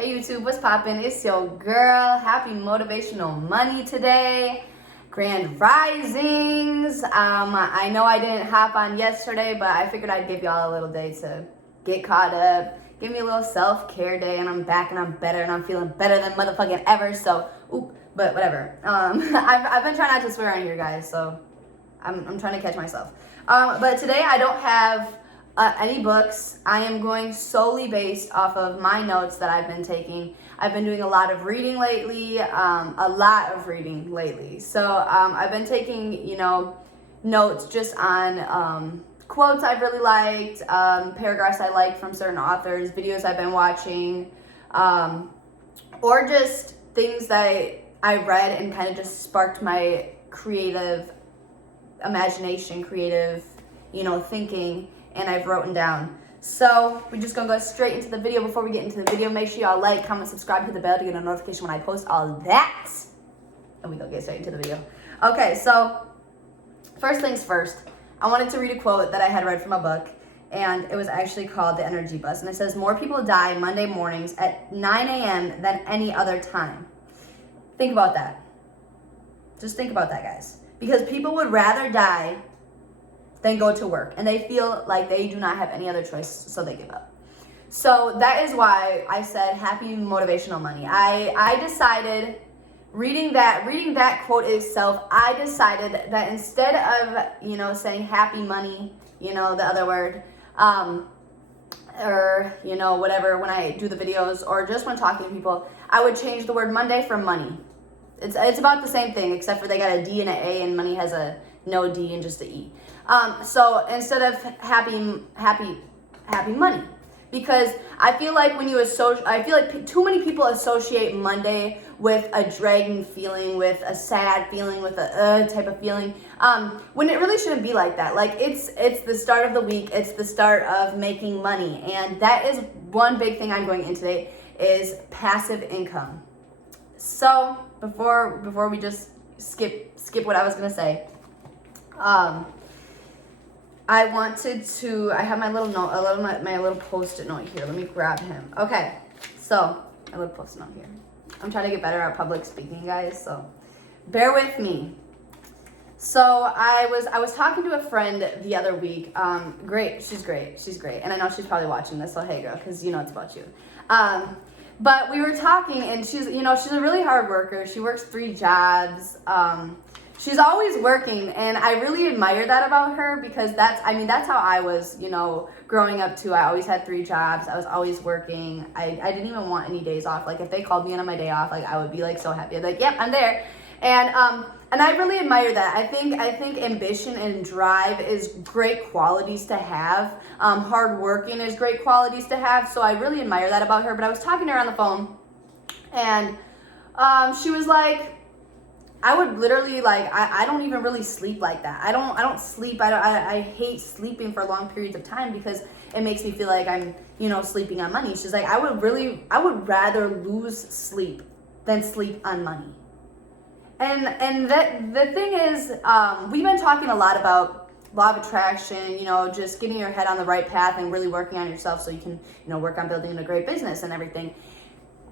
Hey YouTube, what's poppin'? It's your girl. Happy motivational money today. Grand risings. I know I didn't hop on yesterday, but I figured I'd give y'all a little day to get caught up. Give me a little self-care day, and I'm back and I'm better and I'm feeling better than motherfucking ever. So, but whatever. I've been trying not to swear on here, guys, so I'm trying to catch myself. But today I don't have any books. I am going solely based off of my notes that I've been taking. I've been doing a lot of reading lately, So I've been taking, notes just on quotes I've really liked, paragraphs I liked from certain authors, videos I've been watching, or just things that I read and kind of just sparked my creative imagination, creative, thinking, and I've written down. So we're just gonna go straight into the video. Before we get into the video, make sure y'all like, comment, subscribe, hit the bell to get a notification when I post all that. And we go get straight into the video. Okay, so first things first, I wanted to read a quote that I had read from a book, and it was actually called The Energy Buzz. And it says, more people die Monday mornings at 9 a.m. than any other time. Think about that. Just think about that, guys. Because people would rather die than go to work, and they feel like they do not have any other choice, so they give up. So that is why I said happy motivational money. I decided, reading that quote itself, I decided that instead of saying happy money, the other word, or whatever, when I do the videos or just when talking to people, I would change the word Monday for money. It's about the same thing, except for they got a D and an A, and money has a no D and just a E. So instead of happy money, because I feel like too many people associate Monday with a dragging feeling, with a sad feeling, with a type of feeling, when it really shouldn't be like that. Like it's the start of the week, it's the start of making money, and that is one big thing I'm going into today is passive income. So before we just skip what I was gonna say, I have my little note, my little post-it note here. Let me grab him. Okay, so my little post-it note here. I'm trying to get better at public speaking, guys, so bear with me. So I was talking to a friend the other week. She's great, and I know she's probably watching this. So hey, girl, because it's about you. But we were talking, and she's a really hard worker. She works 3 jobs. She's always working, and I really admire that about her, because that's how I was, growing up too. I always had 3 jobs. I was always working. I didn't even want any days off. Like if they called me in on my day off, like I would be like so happy. I'd be like, yep, I'm there. And I really admire that. I think ambition and drive is great qualities to have. Hard working is great qualities to have. So I really admire that about her. But I was talking to her on the phone, and she was like, I would literally I don't even really sleep like that. I don't sleep. I hate sleeping for long periods of time because it makes me feel like I'm sleeping on money. She's like, I would rather lose sleep than sleep on money. And the thing is, we've been talking a lot about law of attraction, just getting your head on the right path and really working on yourself so you can work on building a great business and everything.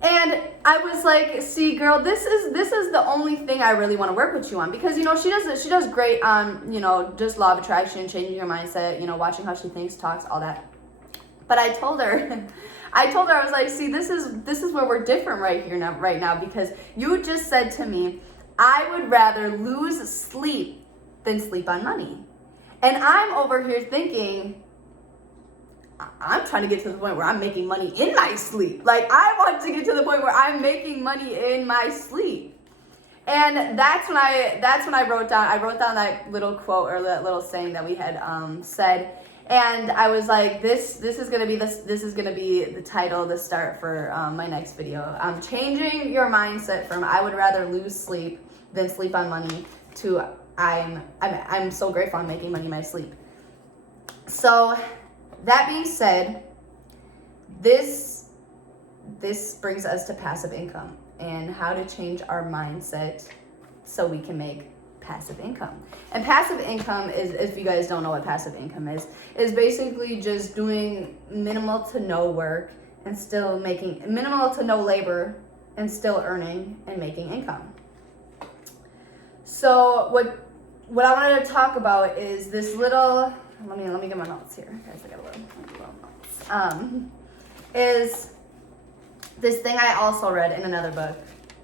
And I was like, see, girl, this is the only thing I really want to work with you on, because she does great on just law of attraction, changing your mindset, watching how she thinks, talks, all that. But I told her I was like, see, this is where we're different right now, because you just said to me, I would rather lose sleep than sleep on money. And I'm over here thinking, I'm trying to get to the point where I'm making money in my sleep. Like I want to get to the point where I'm making money in my sleep. And that's when I wrote down that little quote, or that little saying that we had said. And I was like, this is gonna be the title, the start for my next video. Changing your mindset from I would rather lose sleep than sleep on money to I'm so grateful I'm making money in my sleep. So that being said, this brings us to passive income and how to change our mindset so we can make passive income. And passive income is, if you guys don't know what passive income is basically just doing minimal to no work and still making minimal to no labor and still earning and making income. So what I wanted to talk about is this little, let me get my notes here. Guys, I got a little notes. Is this thing I also read in another book.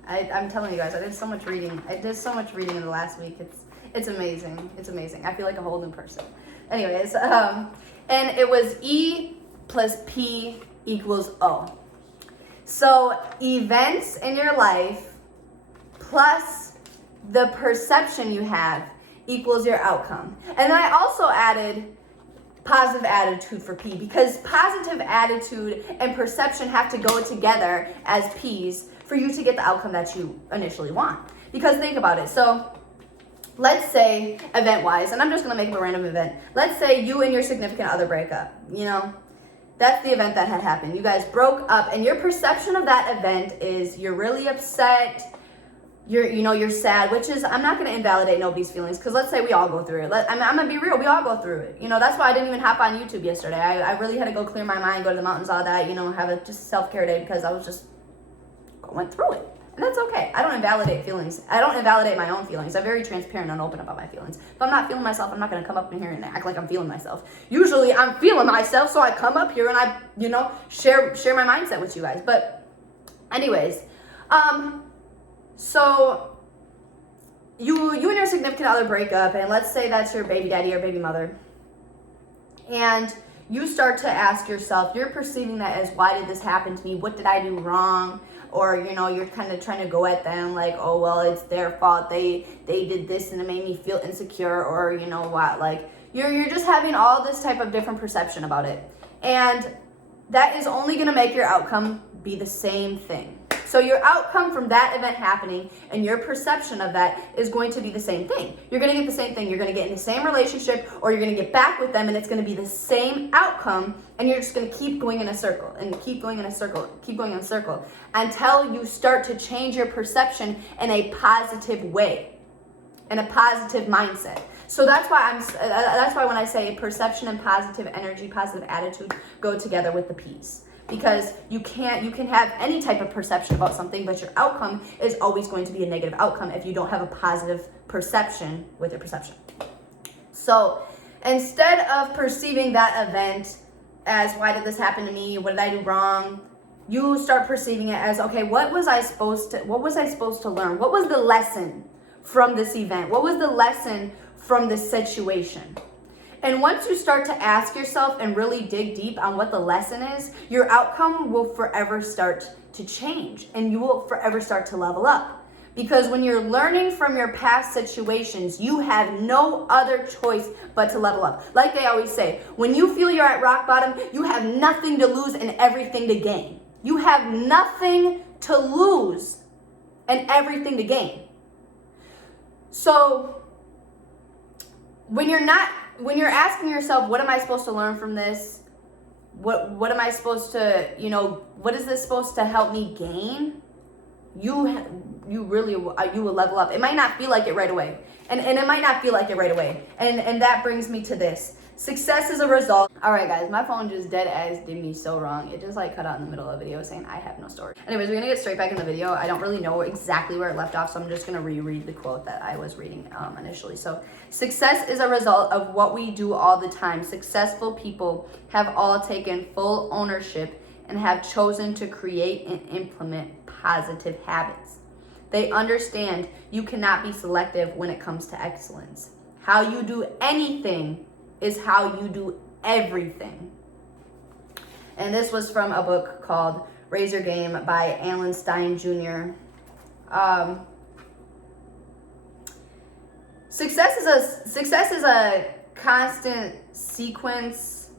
I'm telling you guys, I did so much reading. In the last week. It's amazing. It's amazing. I feel like a whole new person. Anyways, and it was E plus P equals O. So events in your life plus the perception you have equals your outcome. And then I also added positive attitude for P, because positive attitude and perception have to go together as P's for you to get the outcome that you initially want. Because think about it. So let's say event-wise, and I'm just going to make up a random event. Let's say you and your significant other break up. You know, that's the event that had happened. You guys broke up, and your perception of that event is you're really upset. You're sad, which is, I'm not going to invalidate nobody's feelings, because let's say we all go through it. I'm going to be real. We all go through it. That's why I didn't even hop on YouTube yesterday. I really had to go clear my mind, go to the mountains, all that, have a just self-care day, because I was just going through it. And that's okay. I don't invalidate feelings. I don't invalidate my own feelings. I'm very transparent and open about my feelings. If I'm not feeling myself, I'm not going to come up in here and act like I'm feeling myself. Usually I'm feeling myself, so I come up here and I, share my mindset with you guys. But anyways, so you and your significant other break up, and let's say that's your baby daddy or baby mother. And you start to ask yourself, you're perceiving that as, why did this happen to me? What did I do wrong? Or, you're kind of trying to go at them like, oh, well, it's their fault. They did this and it made me feel insecure, or what. Like, you're just having all this type of different perception about it. And that is only going to make your outcome be the same thing. So your outcome from that event happening and your perception of that is going to be the same thing. You're going to get the same thing. You're going to get in the same relationship, or you're going to get back with them, and it's going to be the same outcome, and you're just going to keep going in a circle and keep going in a circle, keep going in a circle until you start to change your perception in a positive way, in a positive mindset. So that's why when I say perception and positive energy, positive attitude go together with the P's. Because you can have any type of perception about something, but your outcome is always going to be a negative outcome if you don't have a positive perception with your perception. So instead of perceiving that event as, why did this happen to me? What did I do wrong? You start perceiving it as, okay, what was I supposed to learn? What was the lesson from this event? What was the lesson from this situation? And once you start to ask yourself and really dig deep on what the lesson is, your outcome will forever start to change, and you will forever start to level up. Because when you're learning from your past situations, you have no other choice but to level up. Like they always say, when you feel you're at rock bottom, you have nothing to lose and everything to gain. You have nothing to lose and everything to gain. So when you're asking yourself, what am I supposed to learn from this? What am I supposed to, what is this supposed to help me gain? You will level up. It might not feel like it right away. And it might not feel like it right away. And that brings me to this. Success is a result. All right, guys, my phone just dead ass did me so wrong. It just cut out in the middle of the video saying I have no story. Anyways, we're gonna get straight back in the video. I don't really know exactly where it left off, so I'm just gonna reread the quote that I was reading initially. So, success is a result of what we do all the time. Successful people have all taken full ownership and have chosen to create and implement positive habits. They understand you cannot be selective when it comes to excellence. How you do anything is how you do everything. And this was from a book called Raise Your Game by Alan Stein Jr. Success is a constant sequence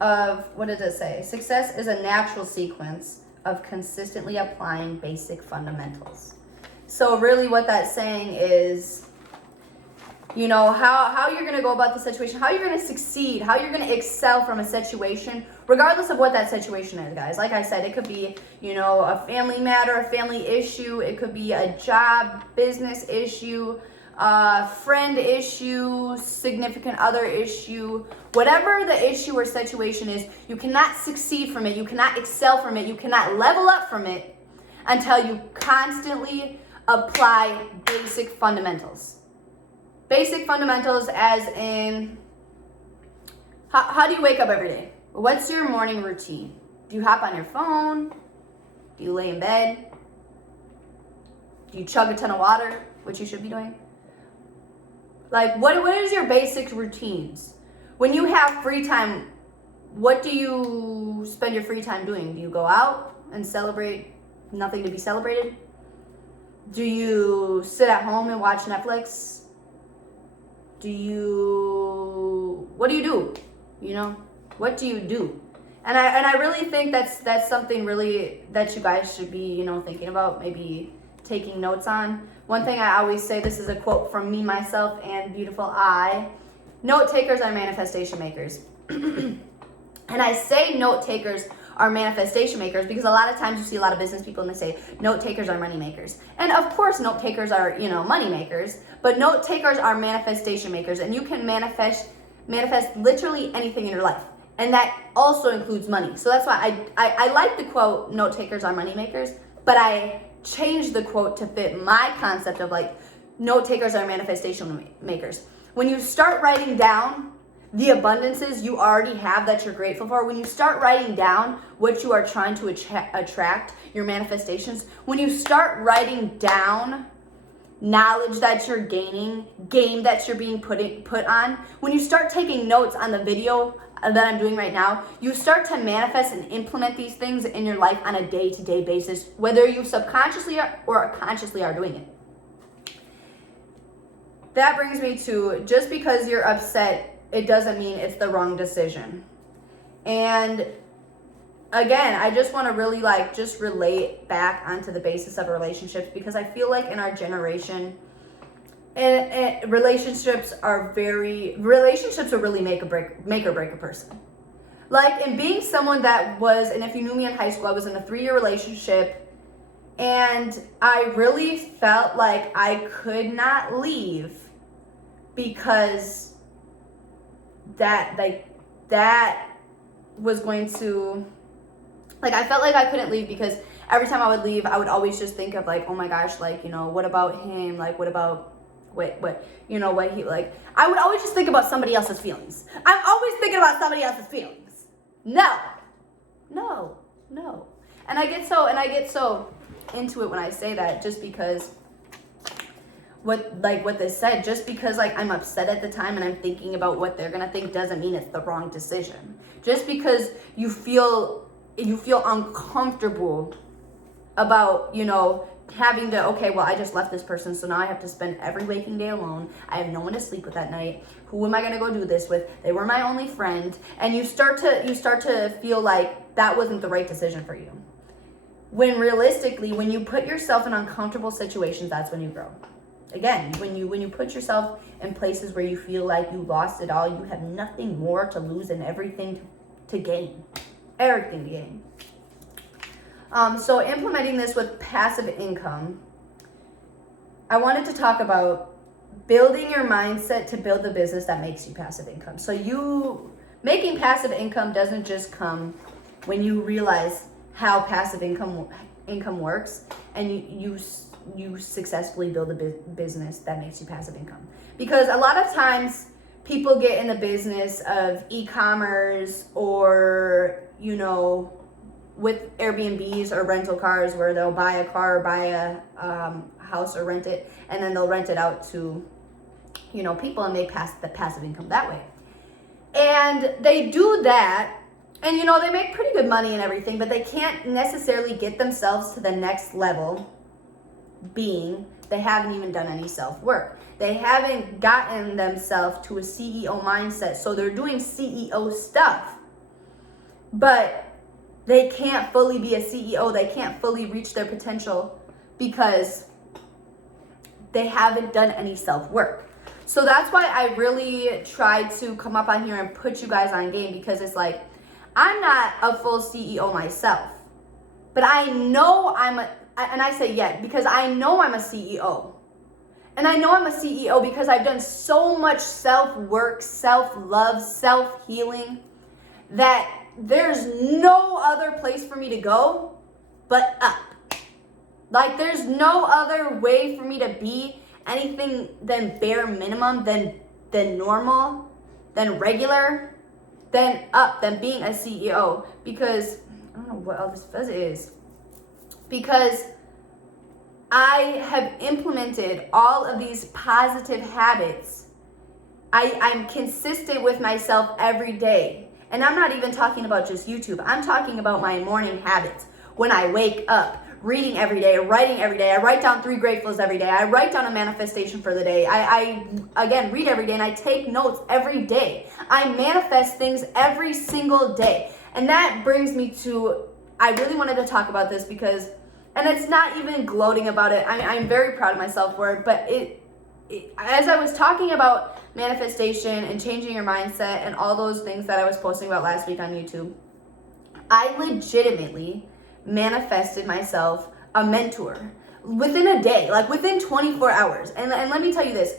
of, what does it say? Success is a natural sequence of consistently applying basic fundamentals. So really what that's saying is, how you're going to go about the situation, how you're going to succeed, how you're going to excel from a situation, regardless of what that situation is, guys. Like I said, it could be, a family matter, a family issue. It could be a job, business issue. friend issue, significant other issue, whatever the issue or situation is, you cannot succeed from it, you cannot excel from it, you cannot level up from it until you constantly apply basic fundamentals. Basic fundamentals as in, how do you wake up every day? What's your morning routine? Do you hop on your phone? Do you lay in bed? Do you chug a ton of water, which you should be doing? Like, what is your basic routines? When you have free time, what do you spend your free time doing? Do you go out and celebrate nothing to be celebrated? Do you sit at home and watch Netflix? What do you do? You know, what do you do? And I really think that's something really that you guys should be, you know, thinking about, maybe taking notes on. One thing I always say, this is a quote from me, myself, and beautiful I: note takers are manifestation makers. And I say note takers are manifestation makers because a lot of times you see a lot of business people and they say note takers are money makers. And of course note takers are, you know, money makers, but note takers are manifestation makers, and you can manifest literally anything in your life. And that also includes money. So that's why I like the quote, note takers are money makers, but I changed the quote to fit my concept of like, note takers are manifestation makers. When you start writing down the abundances you already have that you're grateful for, when you start writing down what you are trying to attract, your manifestations, when you start writing down knowledge that you're gaining, game that you're being put on, when you start taking notes on the video that I'm doing right now, you start to manifest and implement these things in your life on a day-to-day basis, whether you subconsciously or consciously are doing it. That brings me to, just because you're upset, it doesn't mean it's the wrong decision. And again, I just want to really just relate back onto the basis of relationships, because I feel like in our generation, and relationships will really make or break a person. Like, in being someone that was, and if you knew me in high school, I was in a 3-year relationship, and I really felt like I could not leave because that was going to, I felt like I couldn't leave because every time I would leave, I would always just think of oh my gosh, what about him? What about what I would always just think about somebody else's feelings. I'm always thinking about somebody else's feelings. No. And I get so into it when I say that, just because what they said, just because I'm upset at the time and I'm thinking about what they're gonna think doesn't mean it's the wrong decision. Just because you feel uncomfortable about, having to, okay, well, I just left this person, so now I have to spend every waking day alone. I have no one to sleep with at night. Who am I gonna go do this with? They were my only friend. And you start to feel like that wasn't the right decision for you. When realistically, when you put yourself in uncomfortable situations, that's when you grow. Again, when you put yourself in places where you feel like you lost it all, you have nothing more to lose and everything to gain. Everything to gain. So implementing this with passive income, I wanted to talk about building your mindset to build the business that makes you passive income. So you making passive income doesn't just come when you realize how passive income works and you successfully build a business that makes you passive income. Because a lot of times people get in the business of e-commerce or, with Airbnbs or rental cars, where they'll buy a car or buy a house or rent it, and then they'll rent it out to, people, and they pass the passive income that way. And they do that, and they make pretty good money and everything, but they can't necessarily get themselves to the next level, being they haven't even done any self-work. They haven't gotten themselves to a CEO mindset, so they're doing CEO stuff, but they can't fully be a CEO. They can't fully reach their potential because they haven't done any self-work. So that's why I really tried to come up on here and put you guys on game, because it's I'm not a full CEO myself, but I know and I say yet because I know I'm a CEO. And I know I'm a CEO because I've done so much self-work, self-love, self-healing that there's no other place for me to go but up. Like, there's no other way for me to be anything than bare minimum, than normal, than regular, than up, than being a CEO. Because, I don't know what else this is. Because I have implemented all of these positive habits. I'm consistent with myself every day. And I'm not even talking about just YouTube. I'm talking about my morning habits. When I wake up, reading every day, writing every day. I write down 3 gratefuls every day. I write down a manifestation for the day. I again, read every day, and I take notes every day. I manifest things every single day. And that brings me to, I really wanted to talk about this because, and it's not even gloating about it. I'm very proud of myself for it, but as I was talking about manifestation and changing your mindset and all those things that I was posting about last week on YouTube, I legitimately manifested myself a mentor within a day, like within 24 hours. And let me tell you this,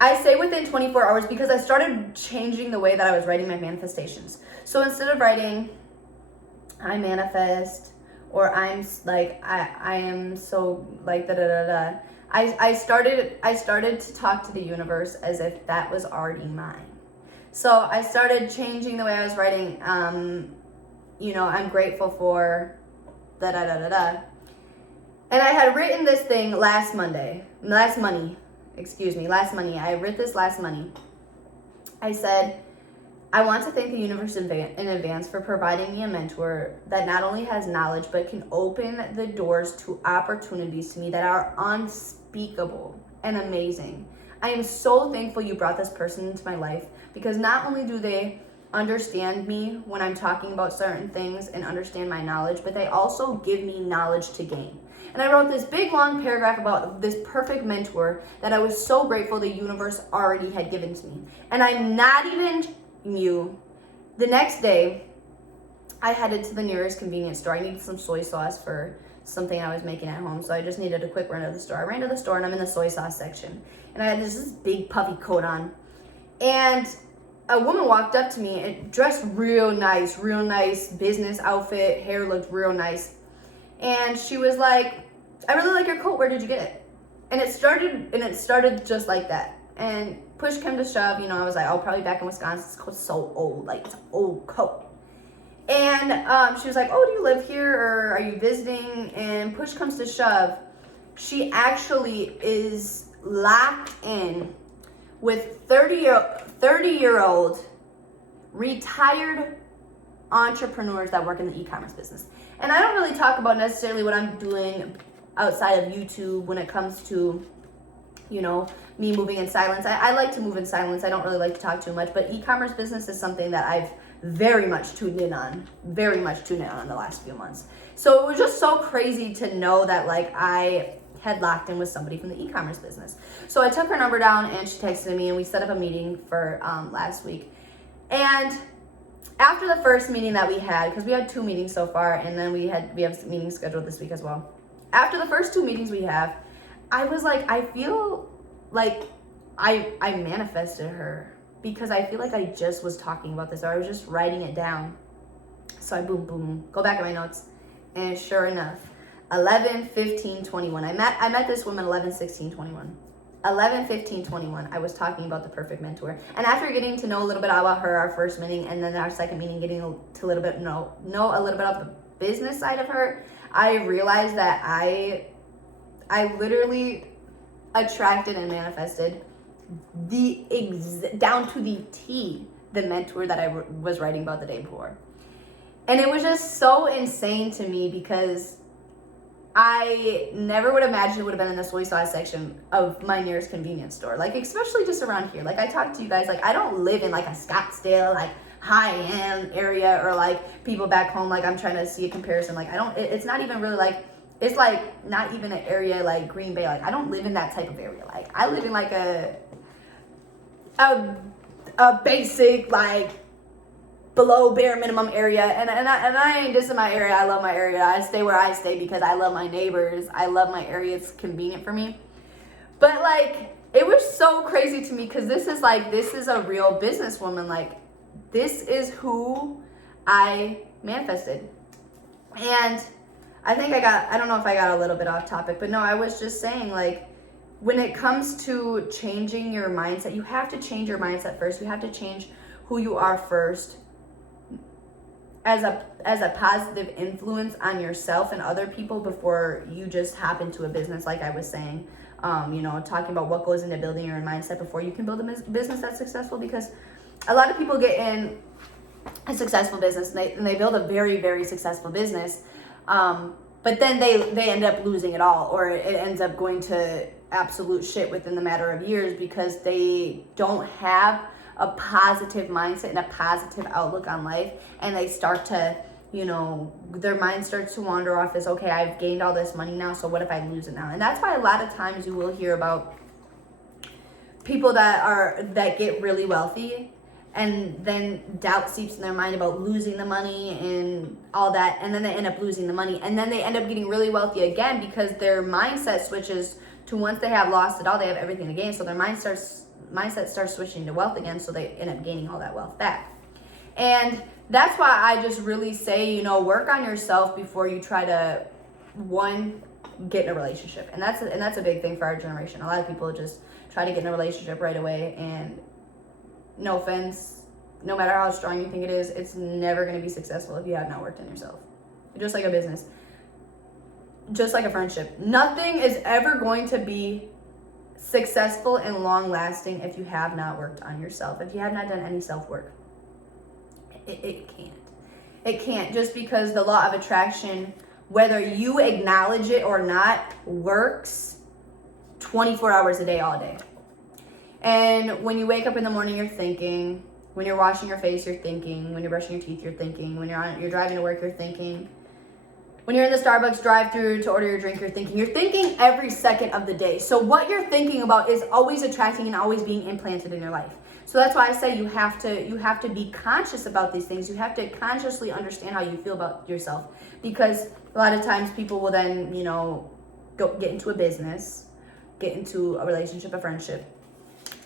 I say within 24 hours because I started changing the way that I was writing my manifestations. So instead of writing, I manifest, or I'm like, I am so like da da da da, I started to talk to the universe as if that was already mine. So I started changing the way I was writing, I'm grateful for da da da da da. And I had written this thing last money. I wrote this last money. I said, I want to thank the universe in advance for providing me a mentor that not only has knowledge, but can open the doors to opportunities to me that are unspeakable and amazing. I am so thankful you brought this person into my life, because not only do they understand me when I'm talking about certain things and understand my knowledge, but they also give me knowledge to gain. And I wrote this big long paragraph about this perfect mentor that I was so grateful the universe already had given to me. And I'm not even the next day, I headed to the nearest convenience store. I needed some soy sauce for something I was making at home, so I just needed a quick run to the store. I ran to the store and I'm in the soy sauce section, and I had this big puffy coat on, and a woman walked up to me and dressed real nice business outfit, hair looked real nice, and she was like, I really like your coat, where did you get it? And it started just like that. And push came to shove, I was like, oh, probably back in Wisconsin. This coat's so old, like it's an old coat. And she was like, oh, do you live here or are you visiting? And push comes to shove, she actually is locked in with 30-year-old retired entrepreneurs that work in the e-commerce business. And I don't really talk about necessarily what I'm doing outside of YouTube when it comes to, me moving in silence. I like to move in silence. I don't really like to talk too much, but e-commerce business is something that I've very much tuned in on the last few months. So it was just so crazy to know that like I had locked in with somebody from the e-commerce business. So I took her number down and she texted me and we set up a meeting for last week. And after the first meeting that we had, because we had 2 meetings so far, and then we have meetings scheduled this week as well. After the first 2 meetings we have, I was like, I feel like I manifested her, because I feel like I just was talking about this, or I was just writing it down. So I boom, go back at my notes, and sure enough, 11/15/21. I met this woman 11/16/21. 11/15/21. I was talking about the perfect mentor, and after getting to know a little bit about her, our first meeting, and then our second meeting, getting to a little bit know a little bit of the business side of her, I realized that I literally attracted and manifested down to the T the mentor that I was writing about the day before. And it was just so insane to me, because I never would imagine it would have been in the soy sauce section of my nearest convenience store. Like, especially just around here. Like, I talked to you guys, like, I don't live in like a Scottsdale, like high-end area, or like people back home, like I'm trying to see a comparison. Like, it's not even really like, it's like not even an area like Green Bay. Like, I don't live in that type of area. Like, I live in like a basic, like below bare minimum area, and I ain't dissing my area. I love my area. I stay where I stay because I love my neighbors. I love my area. It's convenient for me. But like, it was so crazy to me because this is a real businesswoman. Like, this is who I manifested. And I think I don't know if I got a little bit off topic, but no, I was just saying, like, when it comes to changing your mindset, you have to change your mindset first. You have to change who you are first as a positive influence on yourself and other people before you just hop into a business, like I was saying. Talking about what goes into building your mindset before you can build a business that's successful, because a lot of people get in a successful business and they build a very, very successful business, but then they end up losing it all, or it ends up going to absolute shit within the matter of years because they don't have a positive mindset and a positive outlook on life, and they start to, their mind starts to wander off as, okay, I've gained all this money now, so what if I lose it now? And that's why a lot of times you will hear about people that get really wealthy, and then doubt seeps in their mind about losing the money and all that, and then they end up losing the money, and then they end up getting really wealthy again because their mindset switches to, once they have lost it all, they have everything to gain, so their mindset starts switching to wealth again, so they end up gaining all that wealth back. And that's why I just really say, work on yourself before you try to, one, get in a relationship. And that's a big thing for our generation. A lot of people just try to get in a relationship right away, and no offense, no matter how strong you think it is, it's never going to be successful if you have not worked on yourself. Just like a business, just like a friendship, nothing is ever going to be successful and long lasting if you have not worked on yourself, if you have not done any self-work. It can't, just because the law of attraction, whether you acknowledge it or not, works 24 hours a day, all day. And when you wake up in the morning, you're thinking. When you're washing your face, you're thinking. When you're brushing your teeth, you're thinking. When you're driving to work, you're thinking. When you're in the Starbucks drive-thru to order your drink, you're thinking. You're thinking every second of the day. So what you're thinking about is always attracting and always being implanted in your life. So that's why I say you have to be conscious about these things. You have to consciously understand how you feel about yourself, because a lot of times people will then, go get into a business, get into a relationship, a friendship,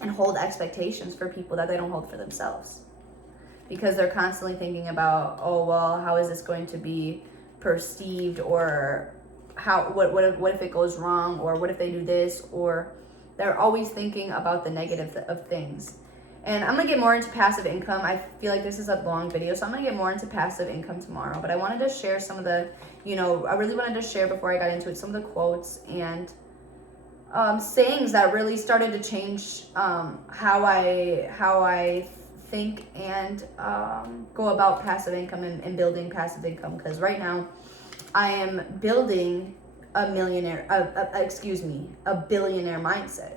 and hold expectations for people that they don't hold for themselves, because they're constantly thinking about, oh, well, how is this going to be perceived, or what if it goes wrong, or what if they do this, or they're always thinking about the negative of things. And I'm going to get more into passive income. I feel like this is a long video, so I'm going to get more into passive income tomorrow. But I wanted to share some of the, I really wanted to share before I got into it some of the quotes and sayings that really started to change how I think and go about passive income and building passive income. Because right now I am building a billionaire mindset.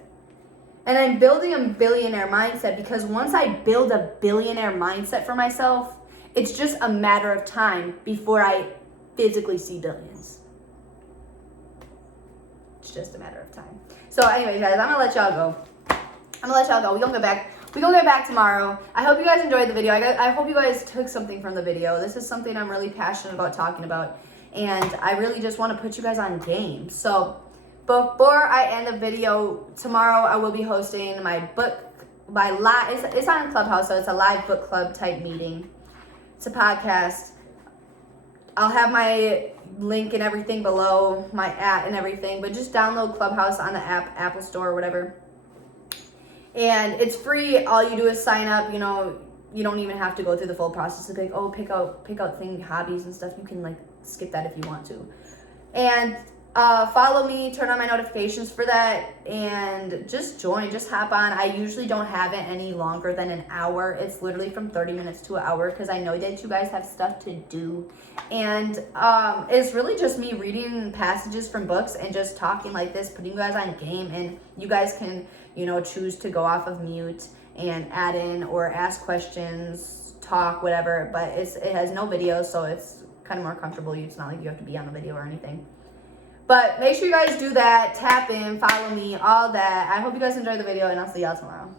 And I'm building a billionaire mindset because once I build a billionaire mindset for myself, it's just a matter of time before I physically see billions. It's just a matter of time. So anyway, guys, I'm gonna let y'all go. We're gonna get back tomorrow. I hope you guys enjoyed the video. I hope you guys took something from the video. This is something I'm really passionate about talking about, and I really just want to put you guys on game. So before I end the video, tomorrow I will be hosting it's on Clubhouse, so it's a live book club type meeting. It's a podcast. I'll have my link and everything below, my app and everything, but just download Clubhouse on the Apple Store or whatever. And it's free. All you do is sign up. You don't even have to go through the full process of pick out hobbies and stuff. You can skip that if you want to. And follow me, turn on my notifications for that, and just join, just hop on. I usually don't have it any longer than an hour. It's literally from 30 minutes to an hour because I know that you guys have stuff to do. And it's really just me reading passages from books and just talking like this, putting you guys on game, and you guys can, choose to go off of mute and add in or ask questions, talk, whatever, but it has no video, so it's kind of more comfortable. It's not like you have to be on the video or anything. But make sure you guys do that. Tap in, follow me, all that. I hope you guys enjoyed the video, and I'll see y'all tomorrow.